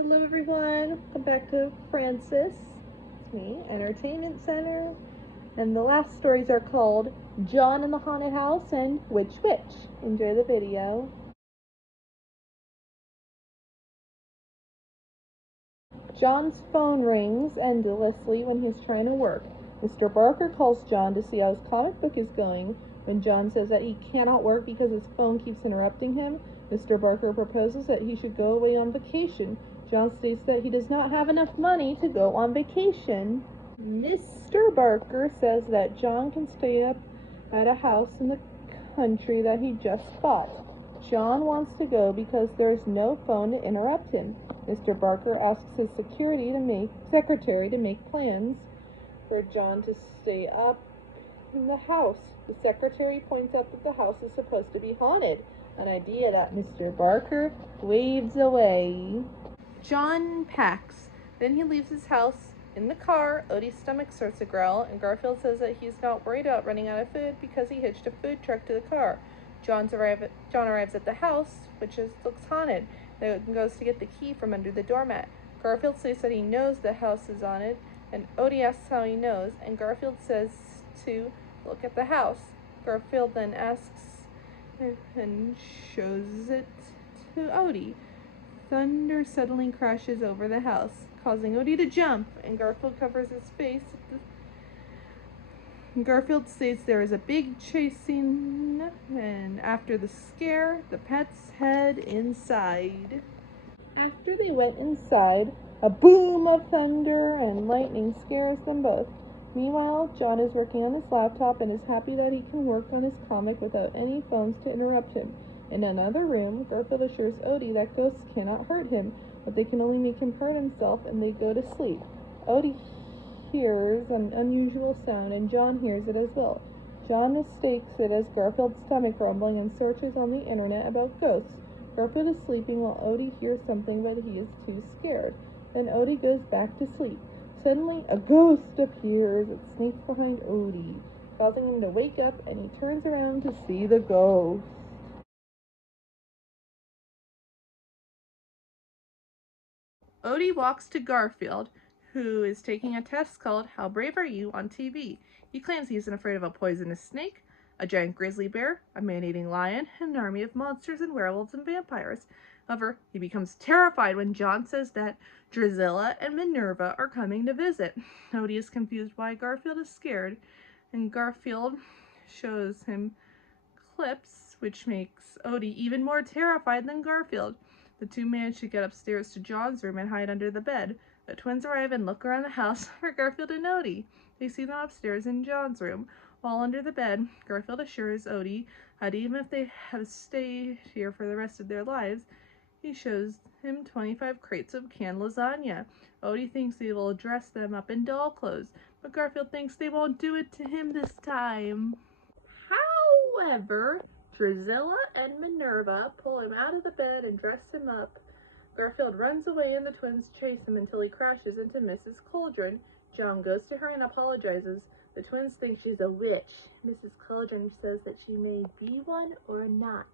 Hello everyone, welcome back to Francis. It's me, Entertainment Center. And the last stories are called John in the Haunted House and Which Witch. Enjoy the video. John's phone rings endlessly when he's trying to work. Mr. Barker calls John to see how his comic book is going. When John says that he cannot work because his phone keeps interrupting him, Mr. Barker proposes that he should go away on vacation. John states that he does not have enough money to go on vacation. Mr. Barker says that John can stay up at a house in the country that he just bought. John wants to go because there is no phone to interrupt him. Mr. Barker asks his secretary to make plans for John to stay up in the house. The secretary points out that the house is supposed to be haunted, an idea that Mr. Barker waves away. John packs. Then he leaves his house. In the car, Odie's stomach starts to growl, and Garfield says that he's not worried about running out of food because he hitched a food truck to the car. John arrives at the house, which looks haunted, and goes to get the key from under the doormat. Garfield says that he knows the house is haunted, and Odie asks how he knows, and Garfield says to look at the house. Garfield then asks and shows it to Odie. Thunder suddenly crashes over the house, causing Odie to jump, and Garfield covers his face. Garfield states there is a big chase scene, and after the scare, the pets head inside. After they went inside, a boom of thunder and lightning scares them both. Meanwhile, John is working on his laptop and is happy that he can work on his comic without any phones to interrupt him. In another room, Garfield assures Odie that ghosts cannot hurt him, but they can only make him hurt himself, and they go to sleep. Odie hears an unusual sound, and John hears it as well. John mistakes it as Garfield's stomach rumbling and searches on the internet about ghosts. Garfield is sleeping while Odie hears something, but he is too scared. Then Odie goes back to sleep. Suddenly, a ghost appears. It sneaks behind Odie, causing him to wake up, and he turns around to see the ghost. Odie walks to Garfield, who is taking a test called How Brave Are You on TV. He claims he isn't afraid of a poisonous snake, a giant grizzly bear, a man-eating lion, and an army of monsters and werewolves and vampires. However, he becomes terrified when John says that Drusilla and Minerva are coming to visit. Odie is confused why Garfield is scared, and Garfield shows him clips, which makes Odie even more terrified than Garfield. The two manage to get upstairs to John's room and hide under the bed. The twins arrive and look around the house for Garfield and Odie. They see them upstairs in John's room. While under the bed, Garfield assures Odie that even if they have stayed here for the rest of their lives, he shows him 25 crates of canned lasagna. Odie thinks they will dress them up in doll clothes, but Garfield thinks they won't do it to him this time. However, Drusilla and Minerva pull him out of the bed and dress him up. Garfield runs away and the twins chase him until he crashes into Mrs. Cauldron. John goes to her and apologizes. The twins think she's a witch. Mrs. Cauldron says that she may be one or not.